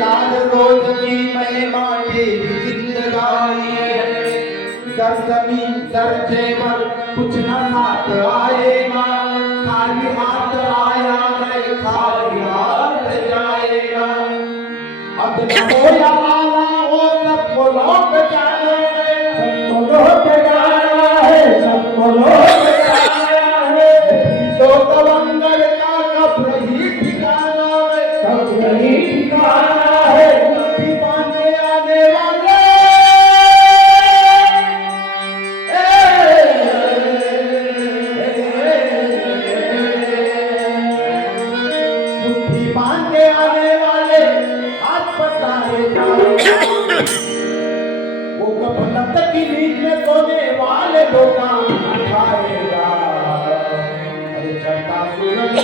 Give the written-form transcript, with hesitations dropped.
चार रोज की महिमा तेरी जिंदगानी है, दर जमीन दर जेवर कुछ न हाथ आएगा, खाली हाथ आया है खाली हाथ जाएगा। अब न हो या आना हो सबको लौट जाना है, सबको लौट जाना है, सबको लौट जाना है। तो तवंगर का कब्र ही ठिकाना है, कब्र ही ठिकाना है। मुट्ठी बांधे आने वाले मुट्ठी बांधे आने वाले हाथ पसारे वो गफलत की नींद में सोने वाले लोग उठाएगा। अरे चढ़ता सूरज